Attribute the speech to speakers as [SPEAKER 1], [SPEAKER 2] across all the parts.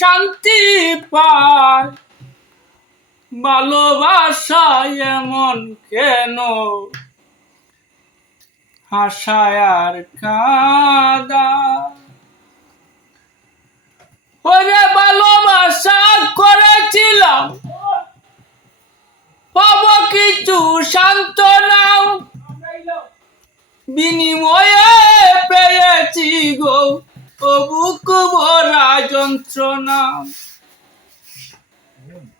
[SPEAKER 1] শান্তি পায়। ভালোবাসা এমন কেন? হাসায় আর কাদা। ওরে ভালোবাসা করেছিলাম। পাব কিছু শান্ত নাও। বিনিময়ে পেয়েছি গো। বুক ভরা যন্ত্রণা।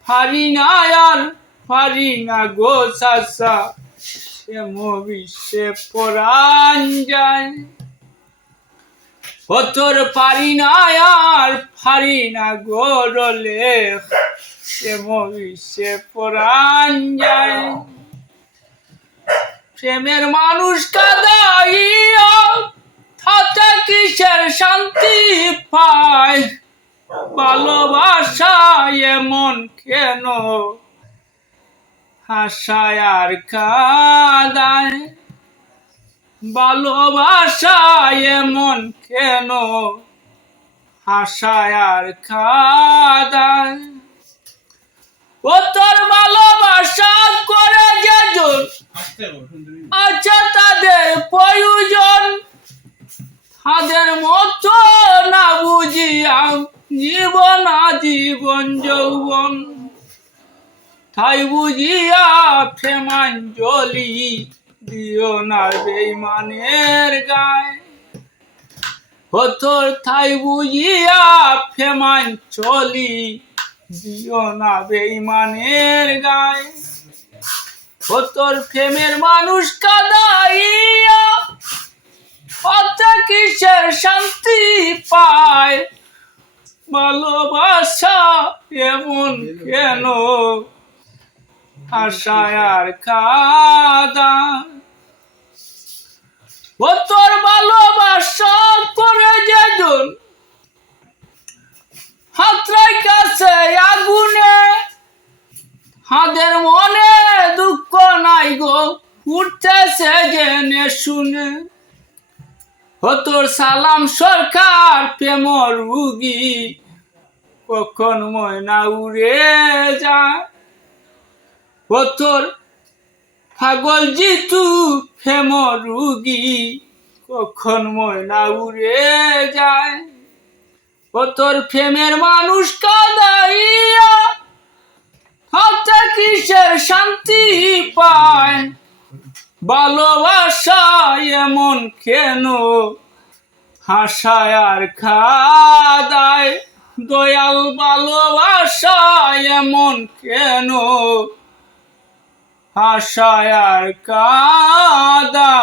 [SPEAKER 1] পারি না আর পারি না গো সাসা বিশ্বে পরাণ যায়। তোর পারি না আর পারি না গো রলে এম বিশ্বে পরাণ যায়। প্রেমের মানুষ কাদাইয়া কিসের শান্তি পায়? ভালোবাসা এমন কেন? হাসায় আর কাদায়। ভালোবাসা এমন কেন? হাসায় আর কাদায়। ও তোর ভালোবাসা করে যেজন আচ্ছা তাদের প্রয়োজন তাদের মতো না বুঝিয়া জীবন জীবন যৌবন। তাই বুঝিয়া প্রেমাঞ্জলি দিও না বেইমানের গায়। ও তোর তাই বুঝিয়া প্রেমাঞ্জলি দিও না বেইমানের গায়। হতর তোর প্রেমের মানুষ কাদাইয়া কত কিসের শান্তি পায়? ভালোবাসা এমন কেন? আশায় আর কাদা। ও তোর ভালোবাসা করে যেজন হাতরাই কাছে আগুনে হাদের মনে দুঃখ নাই গো, উঠতেছে জেনে শুনে। ও তোর সালাম সরকার প্রেম রুগী, কখন ময়না উড়ে যায়? ও তোর পাগল জিতু প্রেম রুগী, কখন ময়না উড়ে যায়? ও তোর প্রেমের মানুষ কাদাইয়া, হাতে কিসের শান্তি পায়? ভালোবাসা এমন কেন? হাসায় আর খাদায়। দয়াল ভালোবাসা এমন কেন? হাসায় আর কাদা